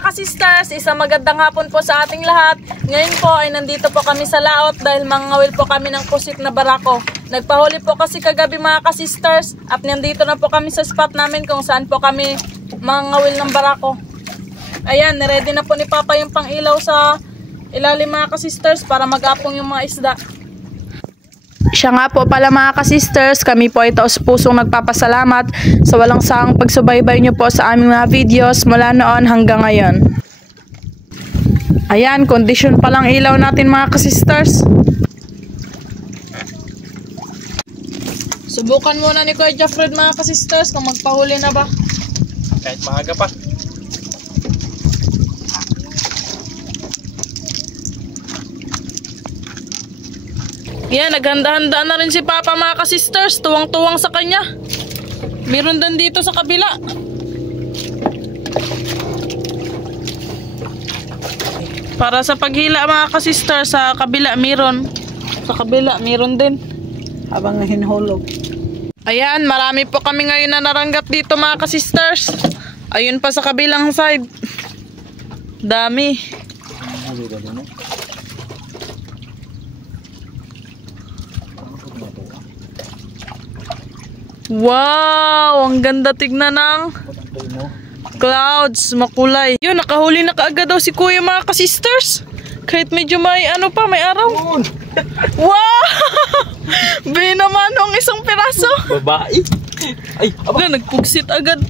mga ka-sisters, isang magandang hapon po sa ating lahat. Ngayon po ay nandito po kami sa laot dahil mangawil po kami ng pusit na barako. Nagpahuli po kasi kagabi mga ka-sisters at nandito na po kami sa spot namin kung saan po kami mangawil ng barako. Ayan, niready na po ni Papa yung pang-ilaw sa ilalim mga ka-sisters para mag-apong yung mga isda. Siya nga po pala mga ka-sisters, kami po ay taos-pusong nagpapasalamat sa walang saang pagsubaybay nyo po sa aming mga videos mula noon hanggang ngayon. Ayan, kondisyon pa lang ilaw natin mga ka-sisters. Subukan muna ni Kuya Jeffred mga ka-sisters kung magpahuli na ba. Kahit maaga pa. Yan, naghanda-handa na rin si Papa mga ka-sisters. Tuwang-tuwang sa kanya. Meron din dito sa kabila. Para sa paghila mga ka-sisters, sa kabila meron. Sa kabila meron din. Habang hinulog. Ayan, marami po kami ngayon na naranggat dito mga ka-sisters. Ayun pa sa kabilang side. Dami. Wow! Ang ganda tignan ng clouds, makulay. Yun, nakahuli na kaagad daw si Kuya mga ka-sisters. Kahit medyo may ano pa, may araw. Wow! Binamanong isang piraso. Babae. Ay, aba, nagpugsit agad.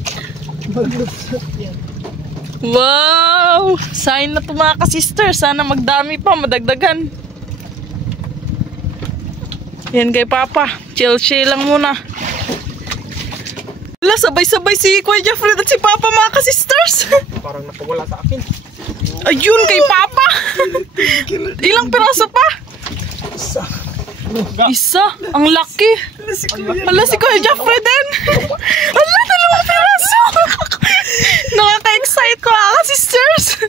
Wow! Sign na to mga ka-sisters. Sana magdami pa, madagdagan. Yan kay Papa. Chill-chill lang muna. Wala, sabay-sabay si Kuya Jeffred at si Papa mga ka-sisters. parang napawala sa akin. Ayun kay Papa. Ilang piraso pa? Isa. Ang laki. Hala si Kuya Jeffred din. Hala, 2 piraso. Nakaka-excite ko mga ka-sisters.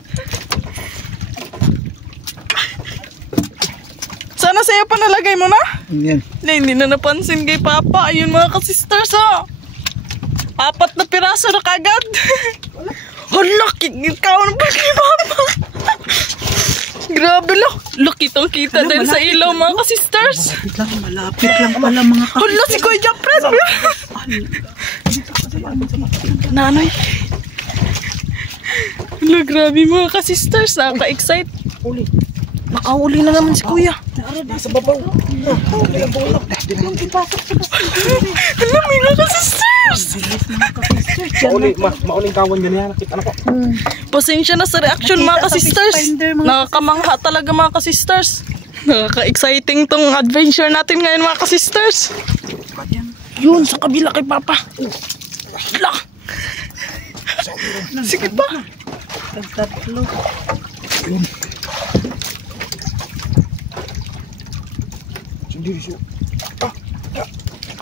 Sana sa'yo pa nalagay mo na? Yan. Hindi na napansin kay Papa. Ayun mga ka-sisters oh. 4 na piraso na kagad. Hala, ikaw na pa kay Papa. Grabe lang. Look, kitang-kita din sa ilaw mga ka-sisters. Malapit lang pala mga ka-sisters. Hala, si Kuya Jeffred. Nanay. Hala, grabe mga ka-sisters. Nakaka-excite. Nakauli na naman si Kuya. Nasa babaw. Hala, mga ka-sisters. Mauling kawan yan yan. Nakita na ko. Pasensya na sa reaction mga ka-sisters. Nakakamangha talaga mga ka-sisters. Nakaka-exciting tong adventure natin ngayon mga ka-sisters. Yun, sa kabila kay Papa. Hala. Sige pa. Tatlo. Yun.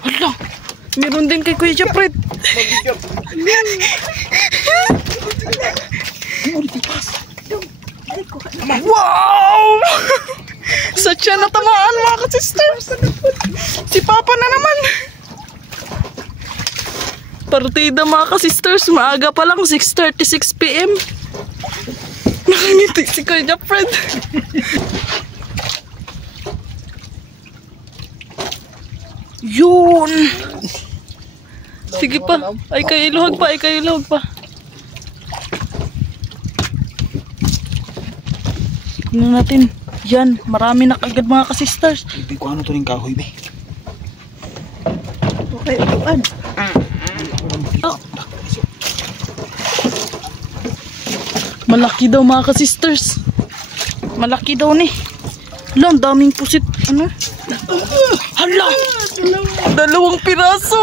Hala. Meron din kay Kuya Jeffred. Wow! Satya natamaan mga ka-sisters. Si Papa na naman. Partida mga ka-sisters. Maaga pa lang, 6:36 PM. Nakangiti si Kuya Jeffred. Yun! Sige pa. Ay kayo iluhag pa. Tignan natin. Yan. Marami na kagad mga ka-sisters. Hindi ko ano to rin kahoy be. Okay, upuan. Malaki daw mga ka-sisters. Malaki daw ni. Hala, ang daming pusit. Ano? Hala! 2 piraso.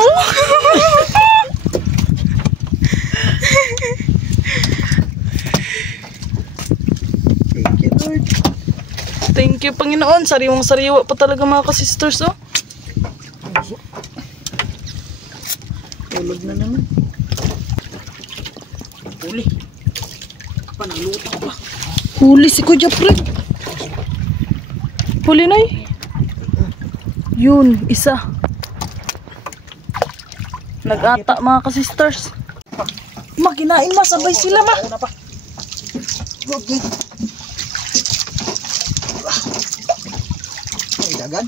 Thank you, Lord. Thank you, Panginoon. Sariwang-sariwa pa talaga mga ka-sisters, oh. Tulog na naman. Huli. Panaluto pa. Huli si Kuya Jeffred. Huli na eh. Yun, isa. Nag-ata mga ka-sisters. Ma, kinain ma, sabay sila ma. Tulog niya. Ay, dagan.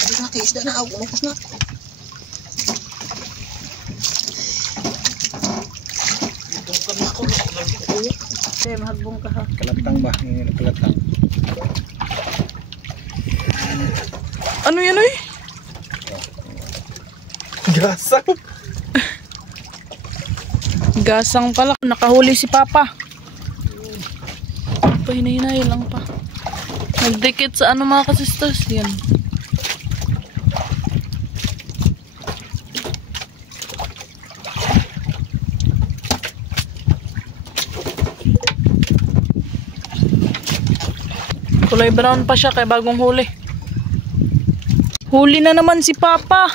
Ay, nakaisda na. Umukos na. Itong kami ako. Okay, mahagbong ka ha. Kalatang ba? Yung kalatang. Ano yan oy? Gasang. Gasang pala. Nakahuli si Papa. Pahinay-hinay lang pa. Nagdikit sa ano mga kasisters. Yan. Kulay brown pa siya kaya bagong huli. Huli na naman si Papa.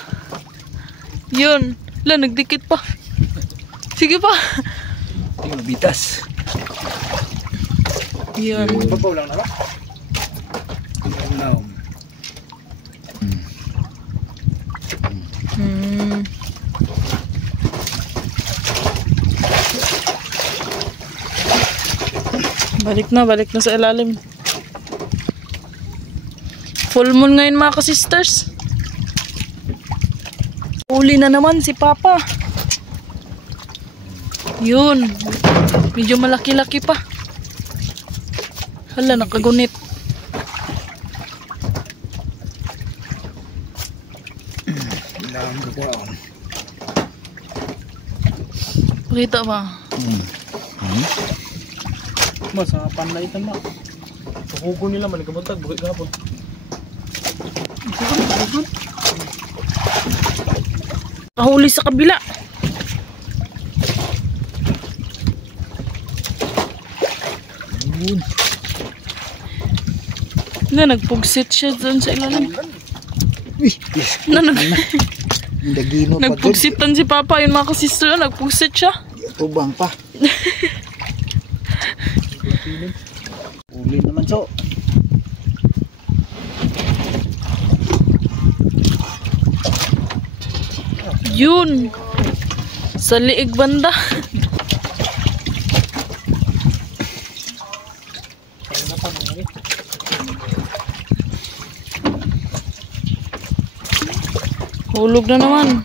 Yun. La, nagdikit pa. Sige pa. Yung bitas. Yun. Babaw lang na ba? Balik na sa ilalim. Full moon ngayon mga kasisters. Huli na naman si Papa. Yun. Medyo malaki-laki pa. Hala, nakagunit. Ilang gabaw. Pakita ba? Mas, panlaitan na. Hugo nila, manigamuntag, bukit gapon. Kahuli sa kabila. Na, nagpugsit siya doon sa ilalim. Dagino pa. Nagpugsitan si Papa, yun mga kasister, nagpugsit siya. Tubang pa. Uli naman so. Yun. Sa liig banda. Hulog na naman.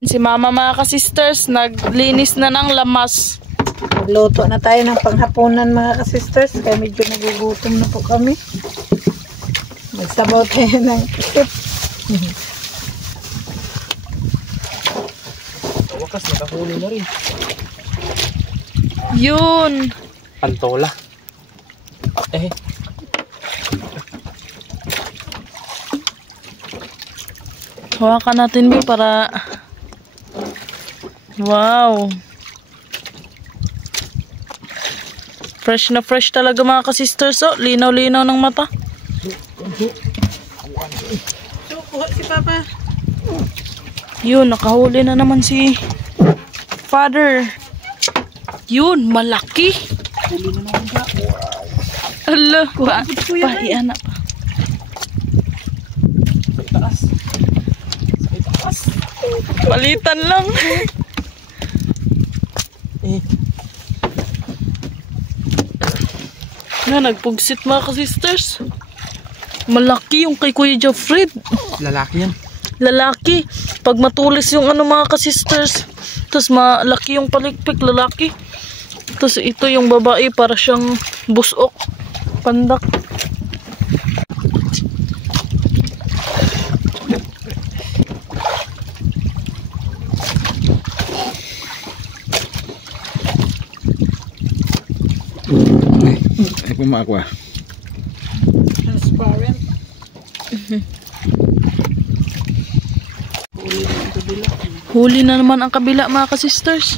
Si Mama mga kasisters, naglinis na ng lamas. Magluto na tayo ng panghapunan mga kasisters. Kaya medyo nagugutom na po kami. Magsabaw tayo ng isip. Wakas, nakahuli na rin. Yun. Pantola. Eh. Hawakan natin B para... Wow. Fresh na fresh talaga mga kasisters. Oh, linaw-linaw ng mata. So, kuha si Papa. Yun, nakahuli na naman si Father. Yun, malaki. Huli na naman siya. Ala, kuha. Pahiyan na pa. Palitan lang. Na, nagpugsit mga kasisters. Malaki yung kay Kuya Jeffred. Lalaki yan. Lalaki. Pag matulis yung ano mga kasisters, tapos malaki yung palikpik, lalaki. Tapos ito yung babae, para siyang busok. Pandak. Ay, pumakwa. Transparent. Huli na naman ang kabila mga kasisters.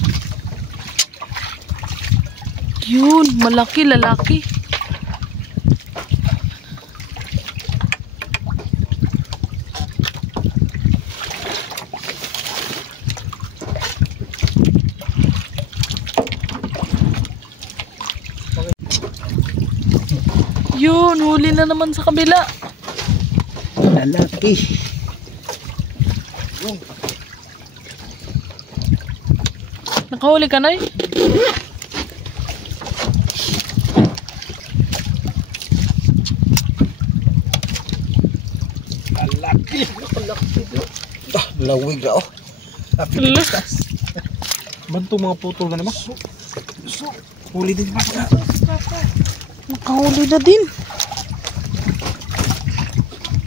Yun, malaki, lalaki. Yun, huli na naman sa kabila. Lalaki. Nakahuli ka na eh. Lawig na oh. Ala. Banto mga putol na naman. Huli din pa pala. Nakahuli na din.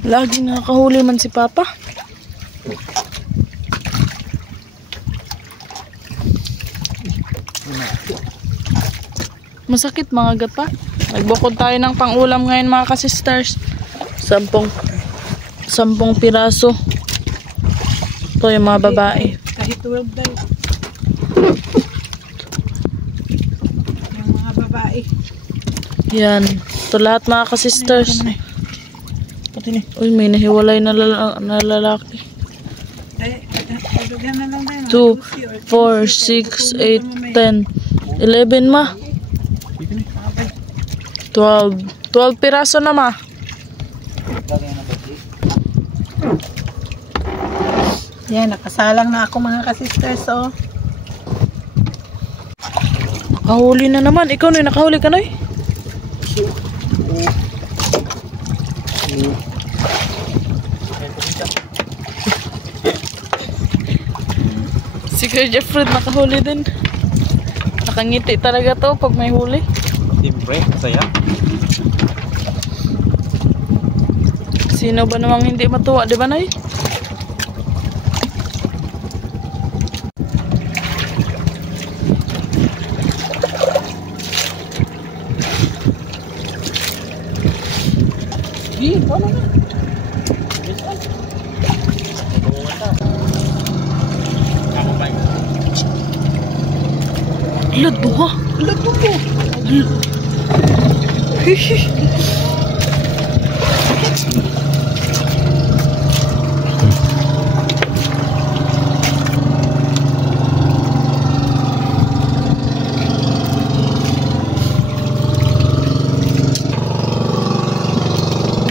Lagi nakahuli man si Papa. Masakit mga gata. Nagbukod tayo ng pang-ulam ngayon mga kasisters. 10 piraso. Ito yung mga babae. Kahit 12 daw. Yung mga babae. Yan. Ito lahat mga kasisters. Pati ni. Uy, may nahiwalay na lalaki. Ay, pagdagan na lang tayo. 2, 4, 6, 8, 10, 11 ma. 12 piraso na ma. Yan, nakasalang na ako mga kasisters. So, Nakahuli na naman. Ikaw na nakahuli ka na eh. Si Kuya Jeffred nakahuli din. Nakangiti talaga to pag may huli. Siyempre, masaya. Sino ba namang hindi matuwa, di ba Nay? Paano na? Lad buka. lalo po.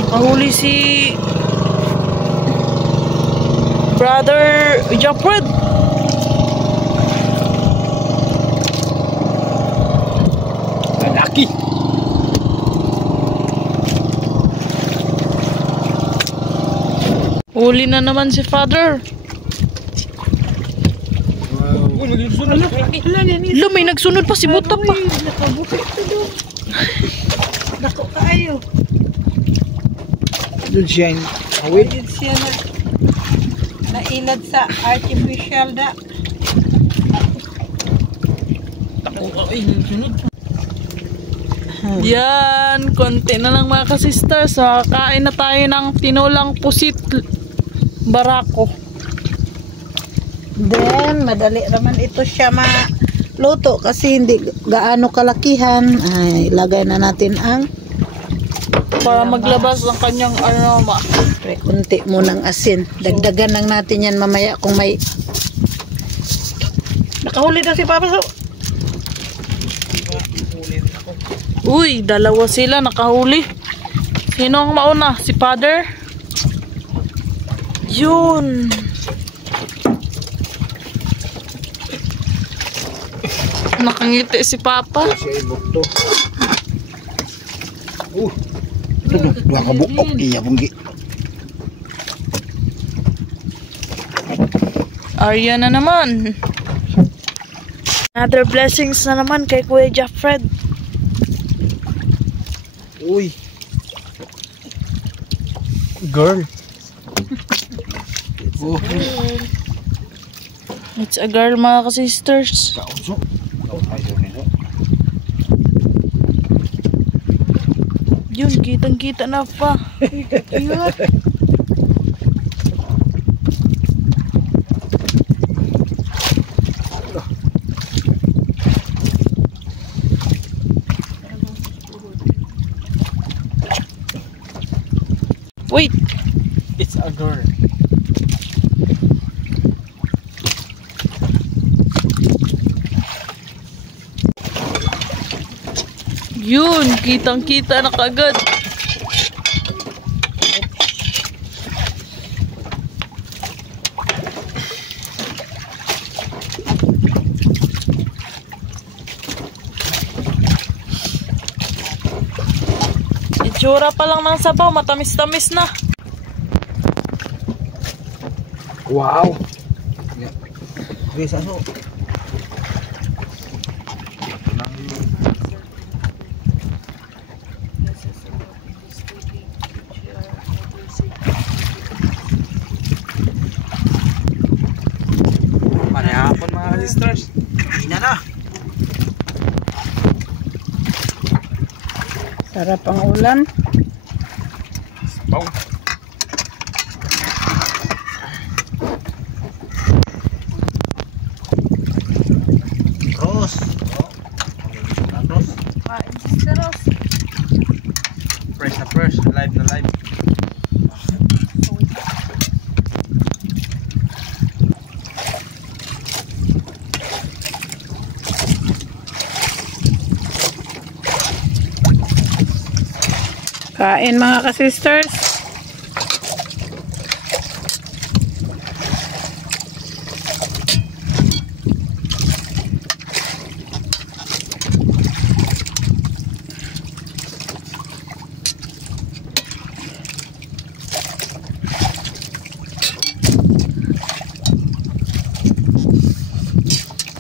Nakahuli si Brother Jeffred. Lalaki. Huli na naman si Father. Lo, may nagsunod pa si Buta pa. Nakabuti ito doon. Dako kayo. Doon siya yung awit. Ayun siya na nailad sa artificial da. Yan, konti na lang mga kasisters. Kakain na tayo ng tinulang pusit barako. Then, madali naman ito siya maluto kasi hindi gaano kalakihan. Ay, lagay na natin ang Para maglabas ang kanyang aroma. unti munang asin. Dagdagan lang natin yan mamaya kung may... Nakahuli na si Papa so. Uy, dalawa sila nakahuli. Sino ang mauna? Si Father? Yun. Nakangiti si Papa. Siya yung bukto. Ito doon. Dua ka buok. Iya punggi. Arya na naman. Another blessings na naman kay Kuya Jeffred. Uy. Girl. Oh. It's a girl mga ka-sisters. Kaunso. Kaunso nito. Yun, kitang-kita na pa. Cute. Wait. It's a girl. Yun, kitang-kita na kagad. Itsura pa lang ng sabaw, matamis-tamis na. Wow. Bisa so. Manihapon mga sisters. Ina na. Sarap ang ulam. Bau. Ros. Ros. Kain, Sister Rose. Fresh na fresh. Live na live. Kain mga ka-sisters.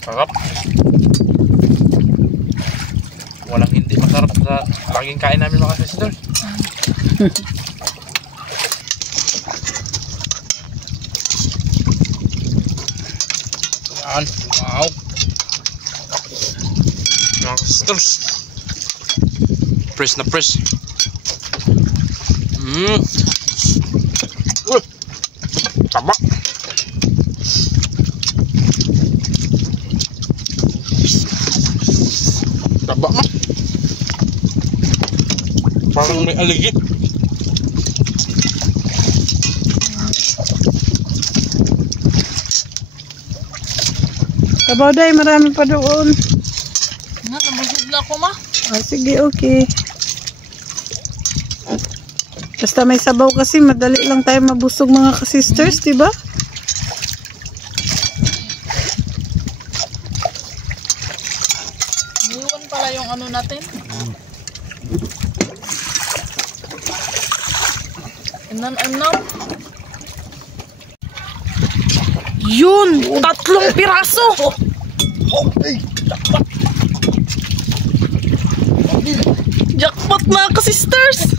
Sarap. Walang hindi masarap sa laging kain namin mga sisters. Yan. Wow. Mga sisters. Fresh na fresh. Tama. Taba ma. Parang may aligi. Kabauday, marami pa doon. Nga, nabusog na ako ma. Ah, sige, okay. Basta may sabaw kasi, madali lang tayo mabusog mga ka-sisters, diba? Iwan pala yung ano natin. And now. Yun! 3 piraso! Jackpot mga ka-sisters!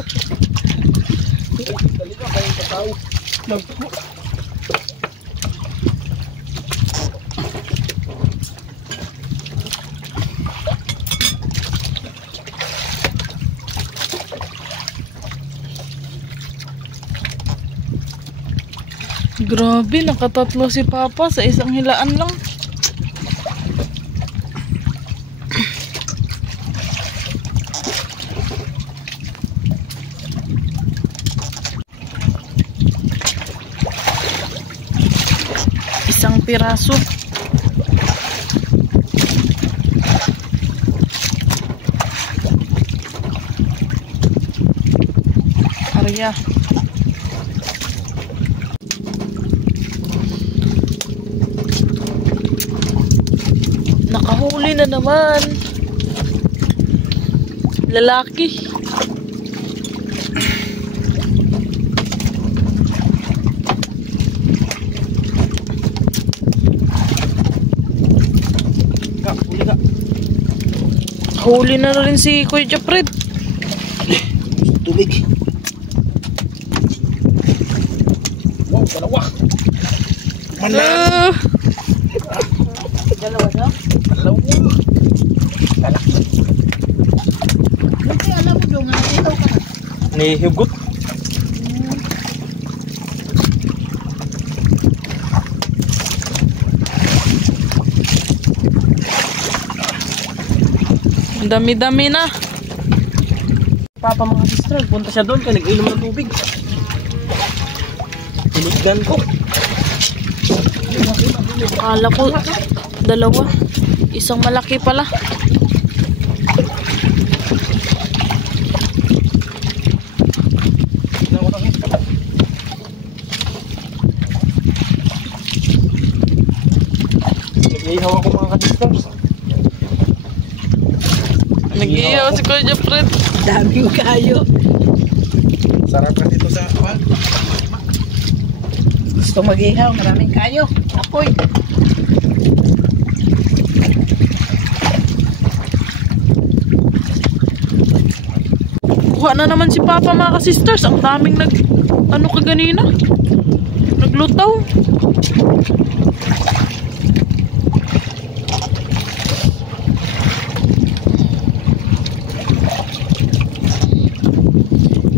Grabe, nakatatlo si Papa sa isang hilaan lang. Isang piraso. Arya. Nakahuli na naman. Lalaki. Huli na rin si Kuya Japred. Tubig. Wow, dalawa. Ah, Dalawa daw? Dalawa. Kasi alam mo doon, nandito ka na. Nihigot. ang dami-dami na. Papa mga sister, punta siya doon kaya nag-inom ng tubig. Tinigdan ko. Akala ko dalawa. Isang malaki pala. Nag-ihaw ako mga ka-sisters. Nag-iiyaw si Kuya Japred. Daming kayo. Sarap na dito sa Gusto mag-ihaw, maraming kayo. Apoy. Kuha na naman si Papa mga ka-sisters. Ang daming ano kaganina. Naglutaw.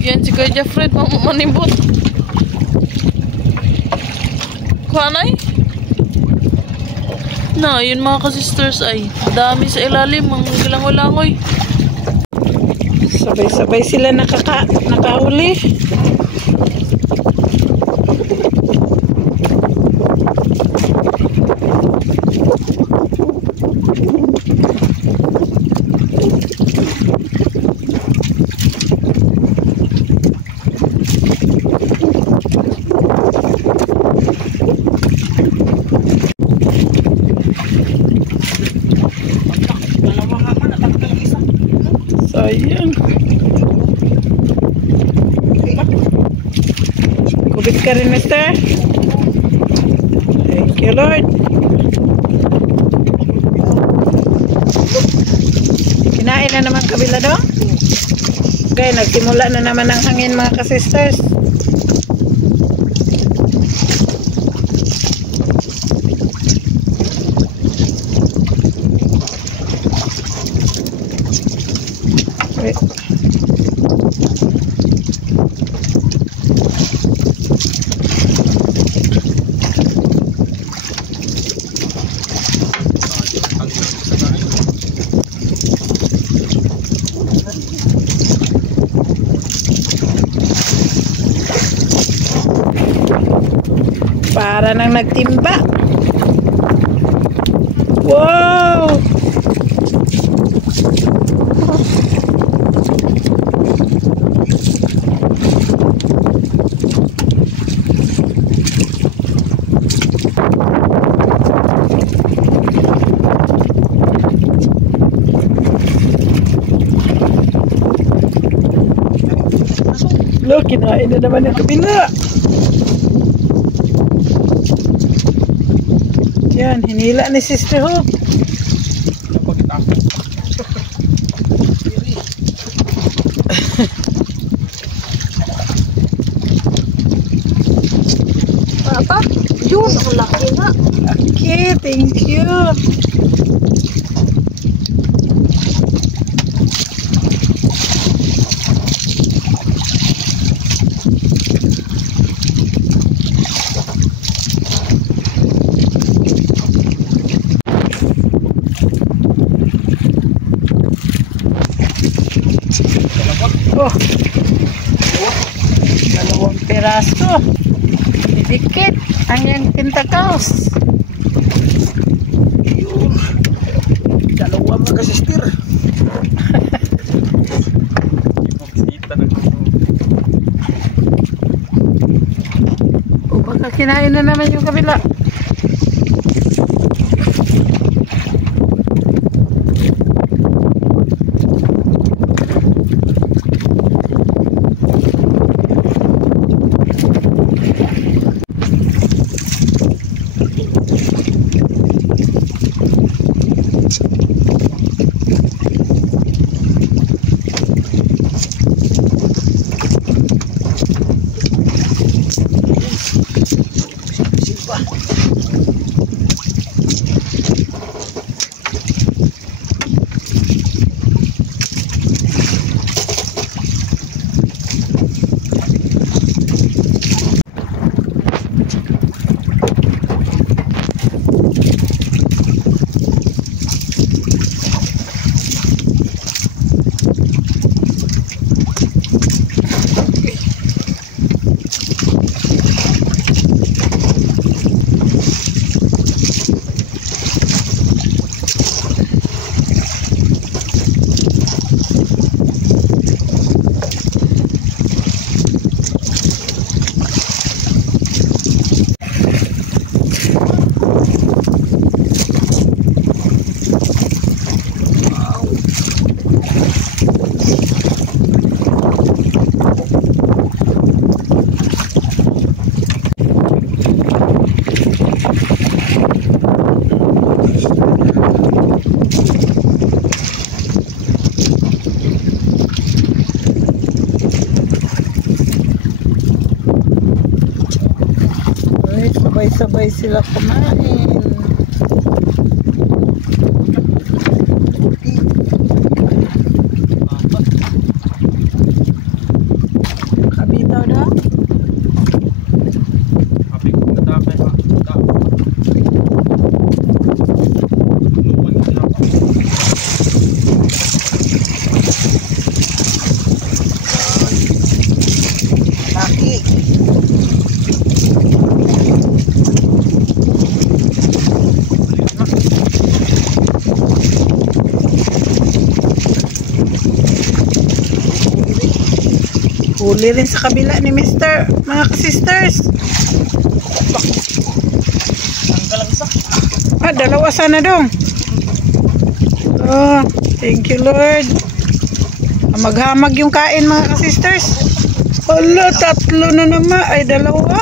Yan si Kuya Jeffred manibot. Kuha na na, yun mga ka-sisters ay dami sa ilalim. Ang gilang-ulangoy. Sabay-sabay sila nakahuli. Sayang. Kubit ka rin, mister. Thank you, Lord. Kinain na naman kabila doon. Okay, nagsimula na naman ang hangin mga ka-sisters. Okay. Para nang nagtimba. Wow! Look, kinain na naman yung kabila. Yan, hinila ni Sister Hope. Papa, yun, ang laki nga. Okay, thank you. Oh, dalawang piraso. Didikit ang yung tentacles. Yun. Dalawa mga ka-sister. O baka kinain na naman yung kabila. Silva. Sabay-sabay sila kumain. Kabitaw daw. Sabi ko natapay ha. Nuwan nila pa. Laki. Huli rin sa kabila ni Mr. Mga ka-sisters. Tanggal ang isa. Dalawa sana dong. Oh, thank you Lord. Maghamag yung kain mga ka-sisters. Hala, tatlo na naman. Ay, dalawa.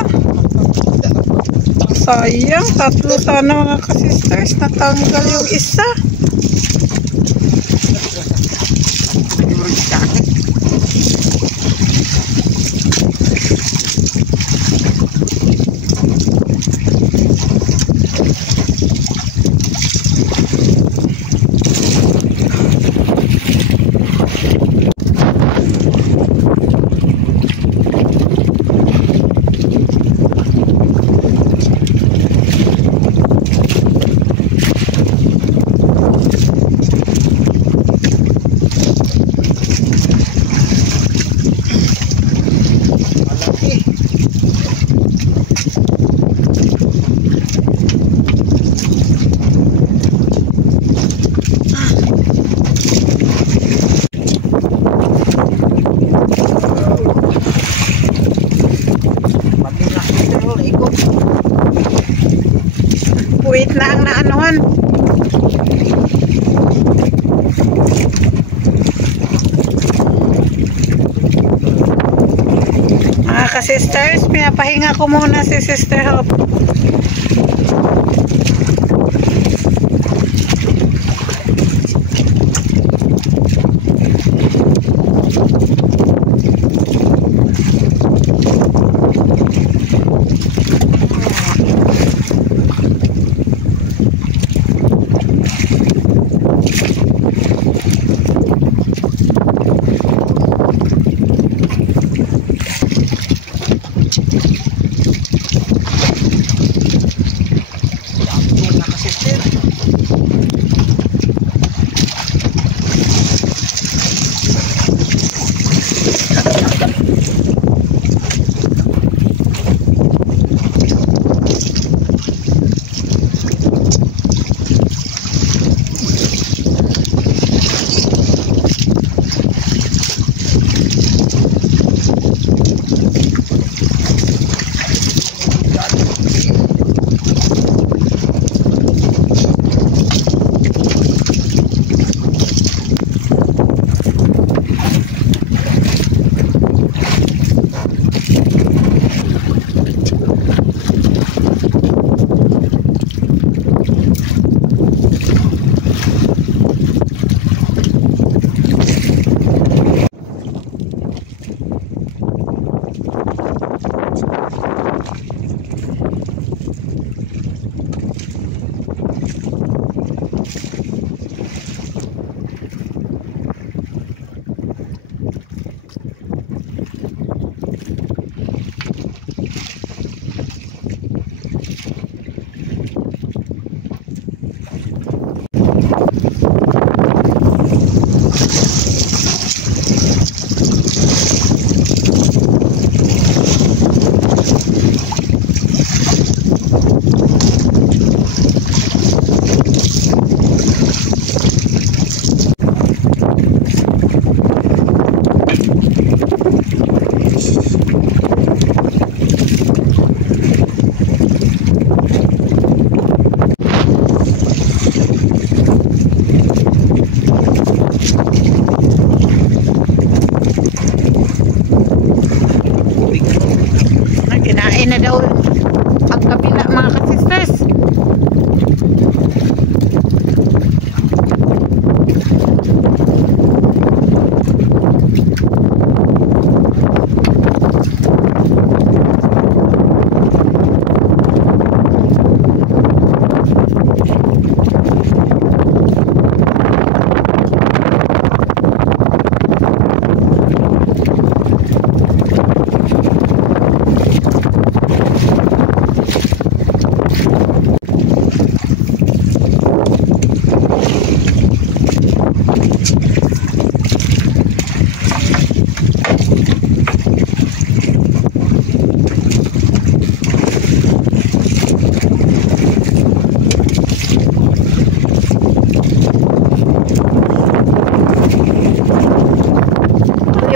Sayang, tatlo sana mga ka-sisters. Natanggal yung isa. Wait na ang naanuhan. Mga ka-sisters, pinapahinga ko muna si Sister Hope.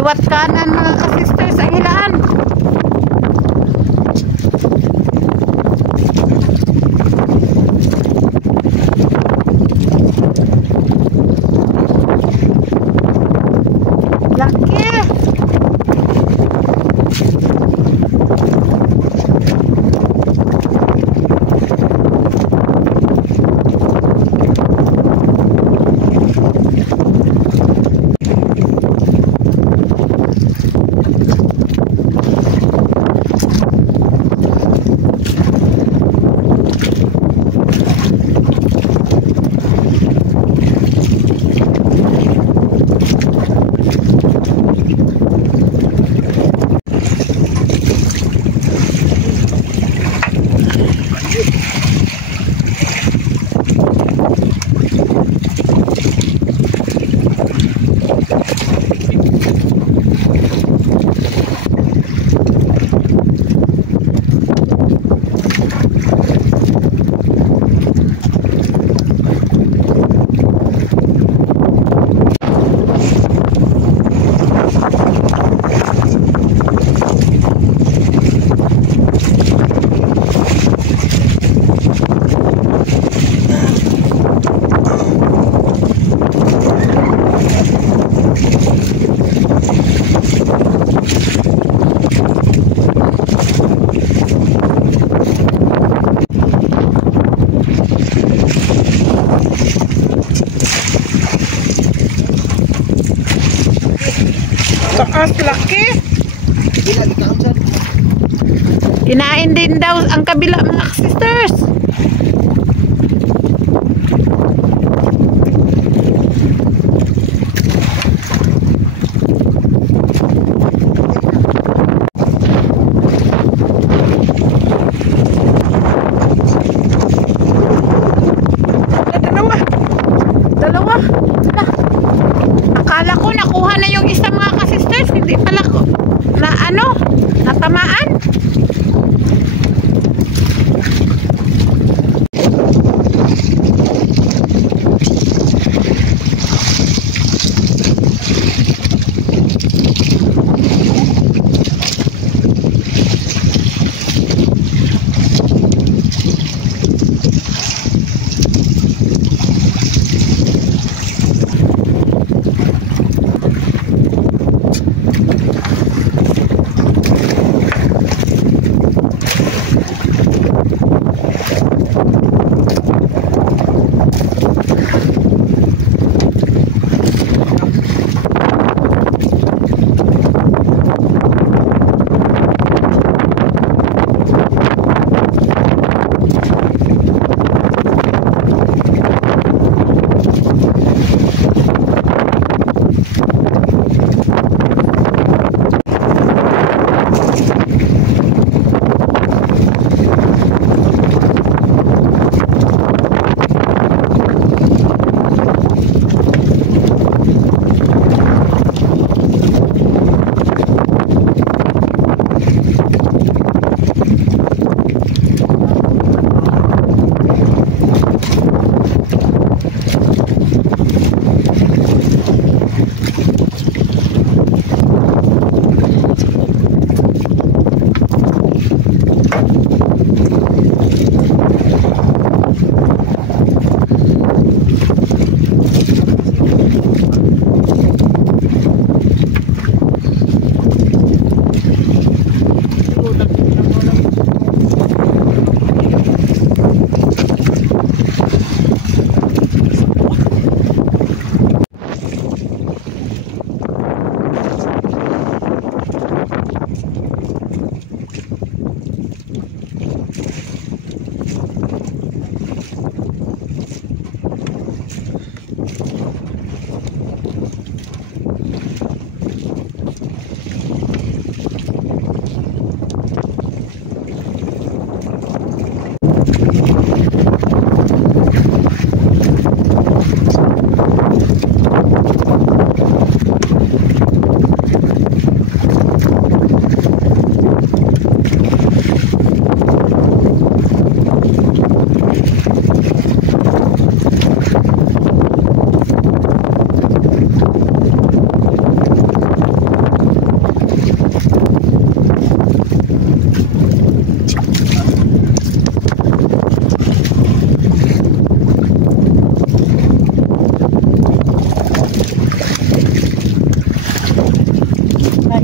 kaliwat kanan mga ka-sisters ang hilaan. Laki. Taas, laki. Kinain din daw ang kabila mga sisters. Dalawa. Akala ko nakuha na yung isa mga ka-sisters, hindi pala ko na natamaan.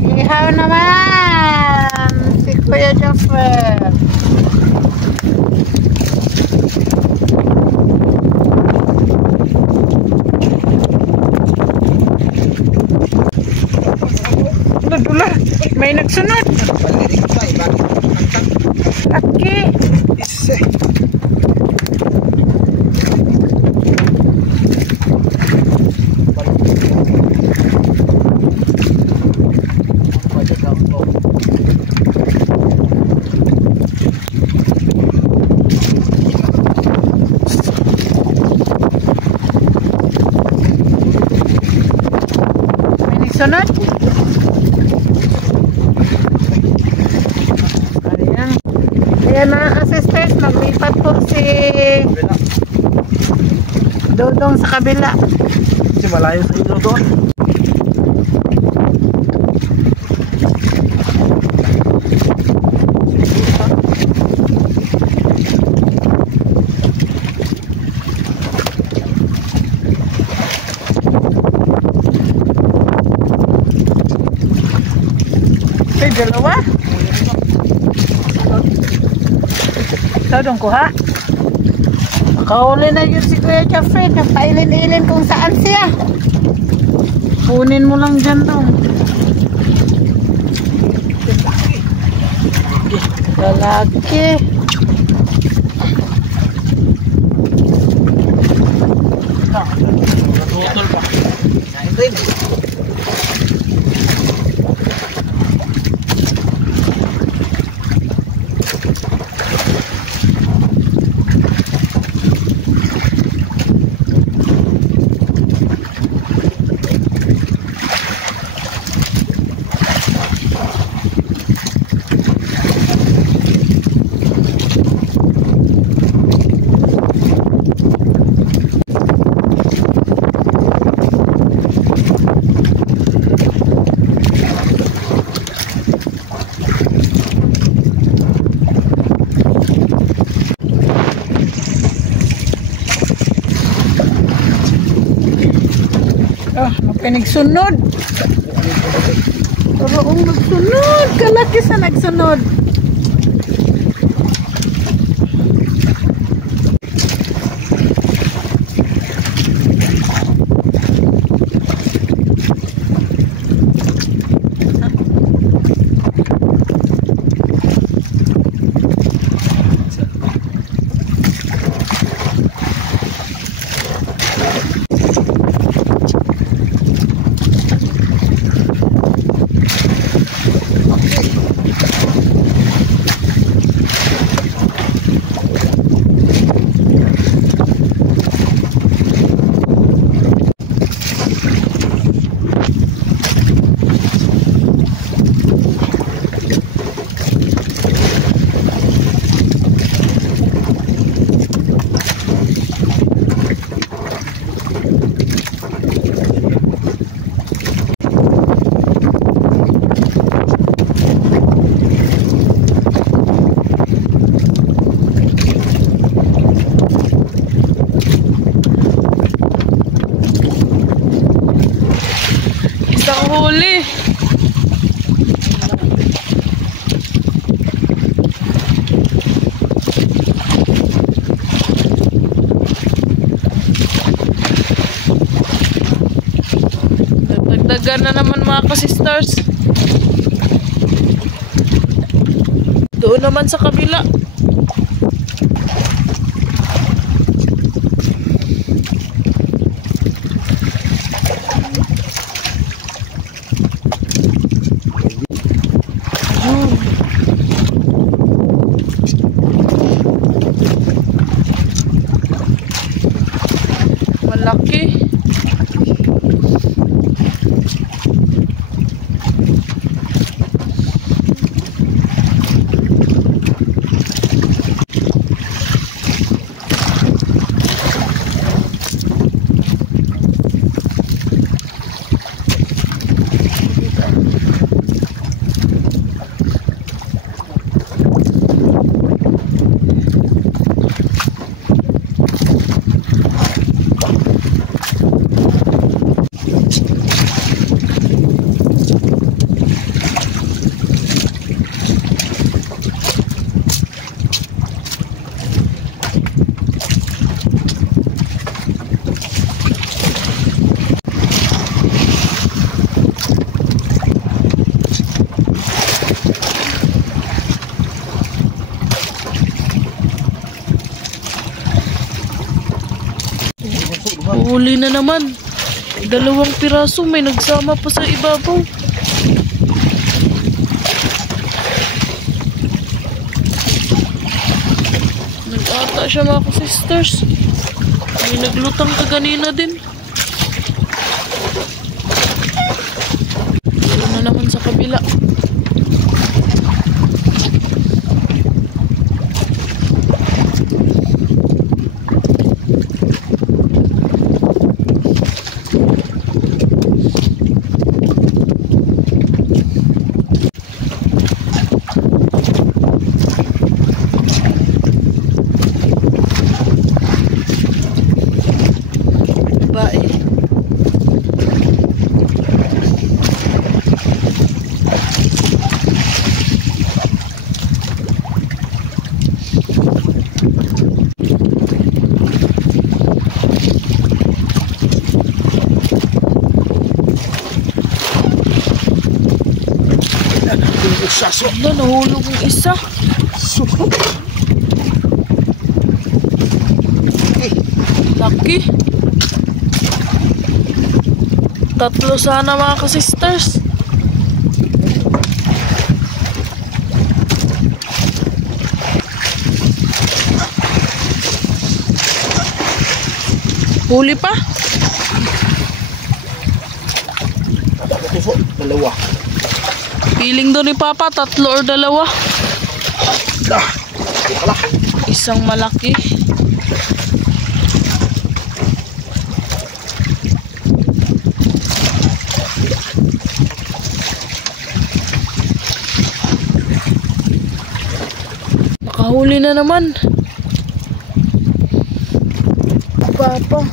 Nag-ihaw naman si Kuya Joffer. Dula, may nagsunod. Laki. May nagsunod. Ayan na, assistants, maglipat po si Dodong sa kabila. Kasi malayo sa inyo doon. Ay, dalawa. Dodong kuha. Makauli na yun si Kuya Jeffrey. Napailin-ilin kung saan siya. Kunin mo lang dyan dong. Lalaki. Tutol pa. Nagsunod. Pero nagsunod. Kalaki sa nagsunod. Huli. Dagdagan na naman mga ka-sisters. Doon naman sa kabila. Malaki. Nakahuli na naman. 2 piraso, may nagsama pa sa ibabaw. Nag-ata siya mga ka-sisters. May naglutang kaganina din. Ito na naman sa kabila. Wala, nahulog yung isa. Lucky. 3 sana mga ka-sisters. Huli pa? Dalawa. Piling doon ni Papa, 3 or 2. Isang malaki. Nakahuli na naman. Papa.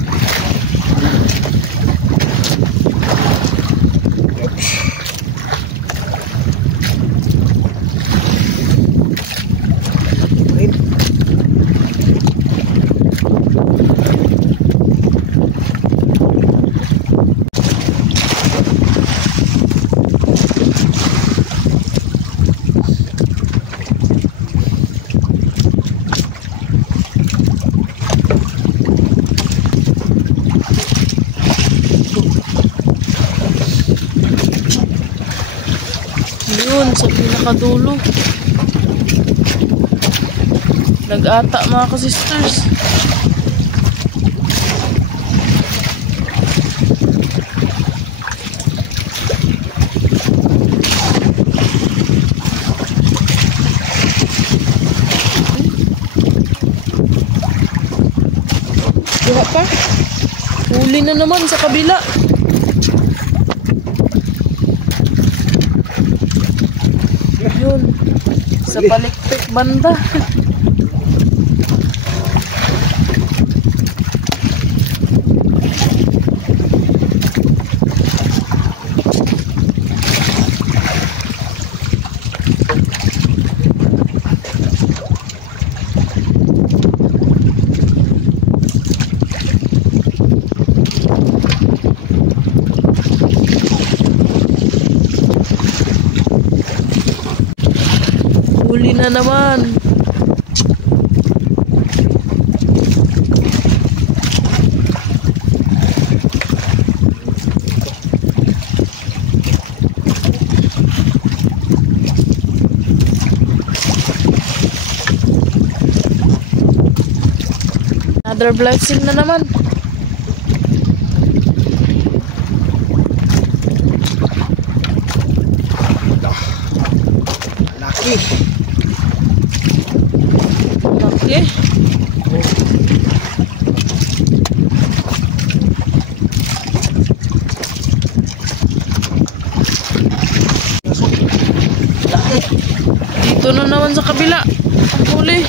Yun, sa pinakadulo. Nag-ata mga ka-sisters. Diba pa? Huli na naman sa kabila. Yun, sa palikpik banda. Huli na naman. Another blessing na naman. Laki. Laki. Dito na naman sa kabila. Ang huli.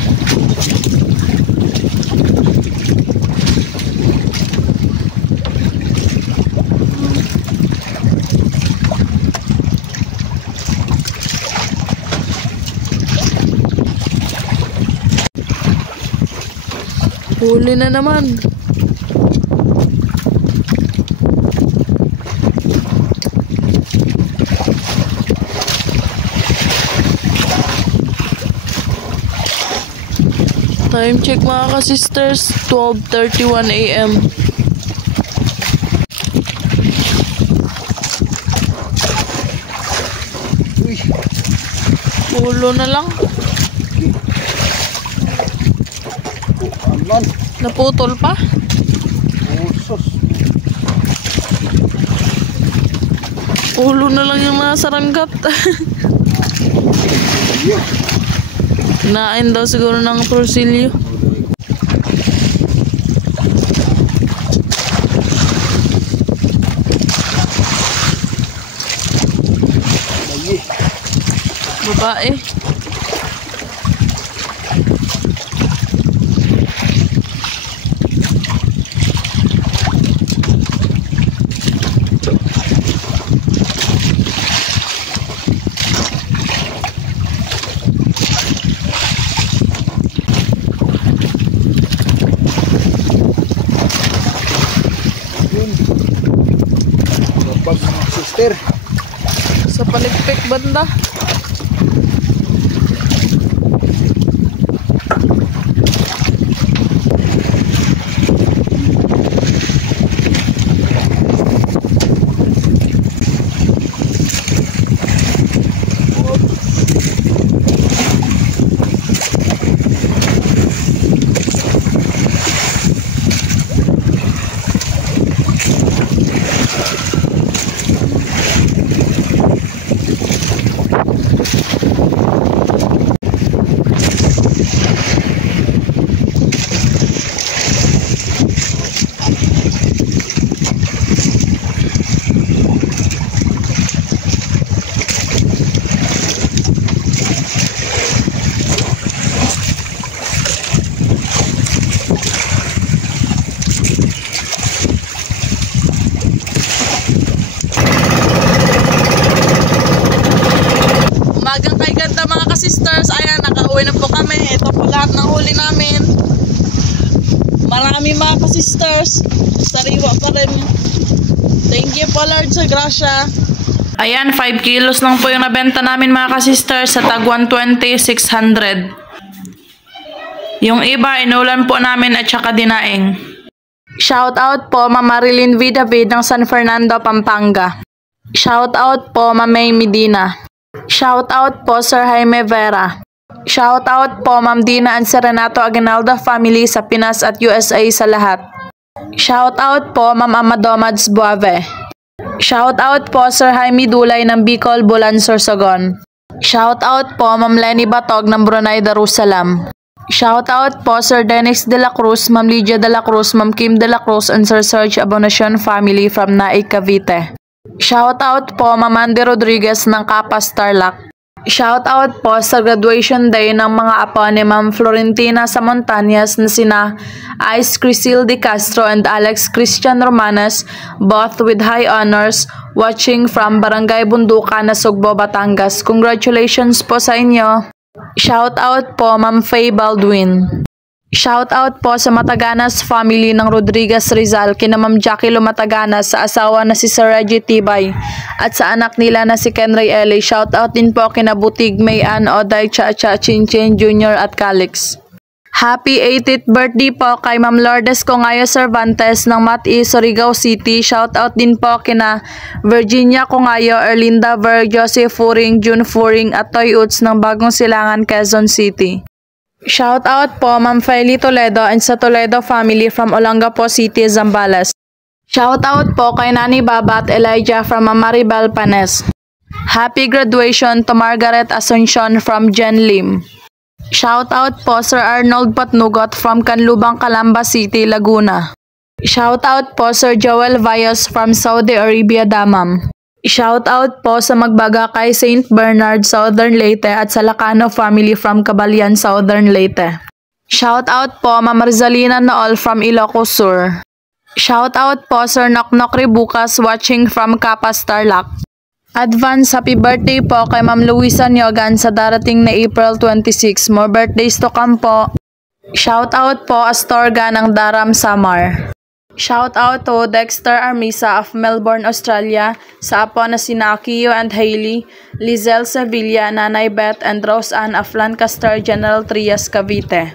Huli na naman. Time check mga ka-sisters, 12:31 AM. Ulo na lang. Aman. Naputol pa. Usos. Ulo na lang yung nasa ranggat. Iyo. Nain daw siguro ng torsilyo. Lagi. Babae. Yun. Kapag mga sister. Sa palikpik banda. Umagang kay ganda mga ka-sisters. Ayan, nakauwi na po kami. Ito po lahat ng huli namin. Marami mga ka-sisters. Sariwa pa rin. Thank you po Lord sa grasya. Ayan, 5 kilos lang po yung nabenta namin mga ka-sisters sa tag 120, 600. Yung iba, inulan po namin at saka dinaing. Shout out po Ma'am Marilyn V. David ng San Fernando, Pampanga. Shout out po Ma'am May Medina. Shout out po Sir Jaime Vera. Shout out po Ma'am Dina and Sir Renato Aguinaldo family sa Pinas at USA sa lahat. Shout out po Ma'am Amado Mads Buave. Shout out po Sir Jaime Dulay ng Bicol, Bulan, Sorsogon. Shout out po Ma'am Lenny Batog ng Brunei, Darussalam. Shout out po Sir Dennis De La Cruz, Ma'am Lydia De La Cruz, Ma'am Kim De La Cruz and Sir Serge Abonacion family from Naik, Cavite. Shout out po Ma'am Andy Rodriguez ng Kapas, Tarlac. Shout out po sa graduation day ng mga apo ni Ma'am Florentina sa Montañas na sina Ice Crisil De Castro and Alex Christian Romanes, both with high honors, watching from Barangay Bundukan, Nasugbo, Batangas. Congratulations po sa inyo. Shout out po Ma'am Faye Baldwin. Shout out po sa Mataganas family ng Rodriguez Rizal kina Ma'am Jackie Mataganas sa asawa na si Sir Reggie Tibay at sa anak nila na si Kenray L. Shout out din po kina Butig Mayan, Oday, Cha-Cha, Chinchin Jr. at Calix. Happy 80th birthday po kay Ma'am Lourdes Congayo Cervantes ng Mati, Surigao City. Shout out din po kina Virginia Congayo, Erlinda Ver, Joseph Furing, June Furing at Toy Uts ng Bagong Silangan, Quezon City. Shout out po Ma'am Faili Toledo and sa Toledo family from Olongapo City, Zambales. Shout out po kay Nani Baba at Elijah from Ma'am Maribel Panes. Happy graduation to Margaret Asuncion from Jen Lim. Shout out po Sir Arnold Patnugot from Canlubang, Calamba City, Laguna. Shout out po Sir Joel Valles from Saudi Arabia, Damam. Shout out po sa Magbaga kay St. Bernard, Southern Leyte at sa Lacano family from Cabalian, Southern Leyte. Shout out po Ma'am Rizalina Nool from Ilocos Sur. Shout out po Sir Noknok Ribukas watching from Kapas, Tarlac. Advance happy birthday po kay Ma'am Luisa Nyogan sa darating na April 26. More birthdays to come po. Shout out po Astorga ng Daram, Samar. Shout out to Dexter Armisa of Melbourne, Australia, sa apo na sina Akio and Hailey, Lizelle Sevilla, Nanay Beth, and Rose Ann of Lancaster, General Trias, Cavite.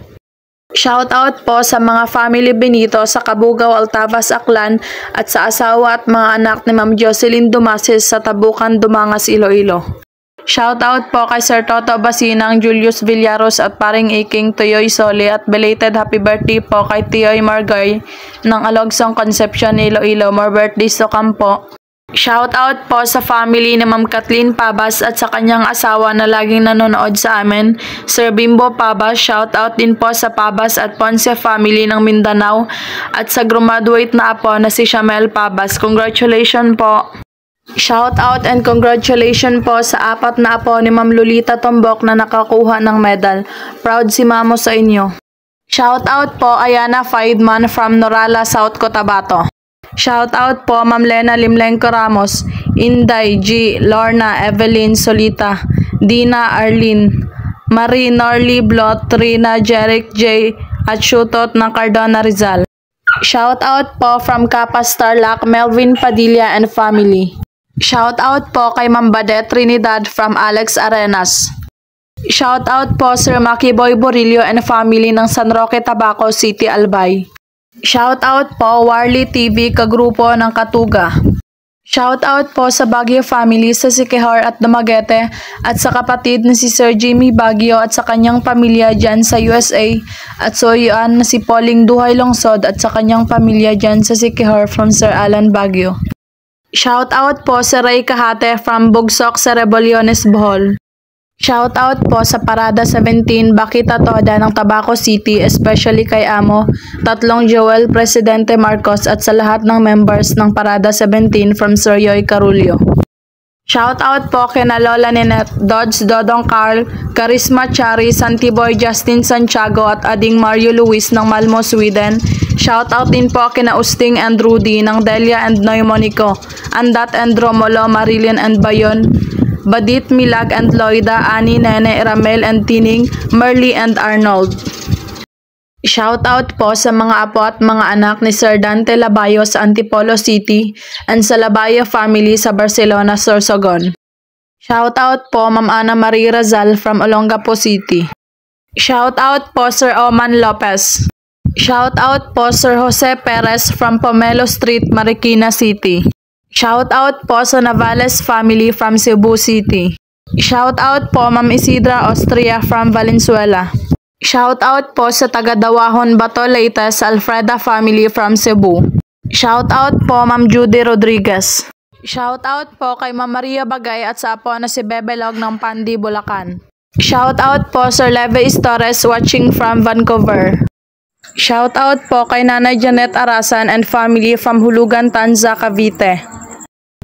Shout out po sa mga family Benito sa Cabugao, Altavas, Aklan, at sa asawa at mga anak ni Ma'am Jocelyn Dumasis sa Tabukan, Dumangas, Iloilo. Shoutout po kay Sir Toto Basinang, Julius Villaros at paring Iking Tuyoy Soli at belated happy birthday po kay Tioy Margay ng Alogsong Concepcion, Iloilo. More birthdays to come po. Shoutout po sa family ni Ma'am Kathleen Pabas at sa kanyang asawa na laging nanonood sa amin, Sir Bimbo Pabas. Shoutout din po sa Pabas at Ponce family ng Mindanao at sa graduate na apo na si Shamel Pabas. Congratulations po. Shout out and congratulations po sa 4 na apo ni Ma'am Lolita Tombok na nakakuha ng medal. Proud si Mamo sa inyo. Shout out po Ayana Faidman from Norala, South Cotabato. Shout out po Ma'am Lena Limlenco Ramos, Inday G, Lorna, Evelyn Solita, Dina Arlene, Marie Norly Blot, Trina, Jeric J at Shutot ng Cardona Rizal. Shout out po from Kapas Tarlac, Melvin Padilla and family. Shout out po kay Ma'am Badet Trinidad from Alex Arenas. Shout out po Sir Maki Boy Borillo and family ng San Roque, Tabaco City, Albay. Shout out po Warly TV kagrupo ng Katuga. Shout out po sa Baguio family sa Siquijor at Dumaguete at sa kapatid na si Sir Jimmy Baguio at sa kanyang pamilya dyan sa USA at soyuan na si Pauling Duhay Longsod at sa kanyang pamilya dyan sa Siquijor from Sir Alan Baguio. Shout out po sa Ray Kahate from Bugsok sa Rebeliones, Bohol. Shout out po sa Parada 17 Bakita Toda ng Tabaco City, especially kay Amo, Tatlong Joel, Presidente Marcos at sa lahat ng members ng Parada 17 from Sir Yoy Carulio. Shout out po kina Lola Ninette, Dodds Dodong Carl, Karisma Chari, Santiboy Justin Santiago at Ading Mario Luis ng Malmo, Sweden. Shout out din po kina Usting and Rudy ng Delia and Neumonico, Andat and Romolo, Marilyn and Bayon, Badit, Milag and Loida, Ani, Nene, Ramel and Tining, Merly and Arnold. Shout out po sa mga apo at mga anak ni Sir Dante Labayo sa Antipolo City and sa Labayo family sa Barcelona, Sorsogon. Shout out po Ma'am Ana Marie Razal from Olongapo City. Shout out po Sir Oman Lopez. Shout out po Sir Jose Perez from Pomelo Street, Marikina City. Shout out po sa Navales family from Cebu City. Shout out po Ma'am Isidra Austria from Valenzuela. Shout out po sa taga-Dawahon Bato Leyte sa Alfreda family from Cebu. Shout out po Ma'am Judy Rodriguez. Shout out po kay Ma'am Maria Bagay at sa apo na si Bebelog ng Pandi, Bulacan. Shout out po Sir Levis Torres watching from Vancouver. Shout out po kay Nanay Janet Arasan and family from Hulugan, Tanza, Cavite.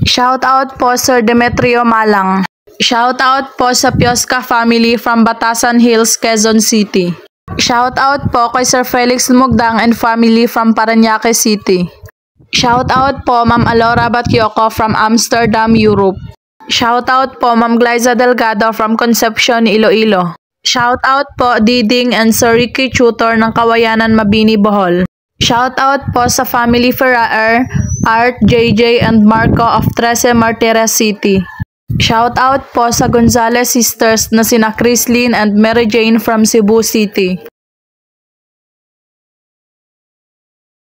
Shout out po Sir Demetrio Malang. Shout out po sa Piosca family from Batasan Hills, Quezon City. Shout out po kay Sir Felix Lumugdang and family from Parañaque City. Shout out po Ma'am Alora Batioco from Amsterdam, Europe. Shout out po Ma'am Glyza Delgado from Concepcion, Iloilo. Shout out po Diding and Sir Ricky Tutor ng Kawayanan, Mabini, Bohol. Shout out po sa family Ferrer, Art, JJ and Marco of Trece Martires City. Shout out po sa Gonzales sisters na sina Chrislyn and Mary Jane from Cebu City.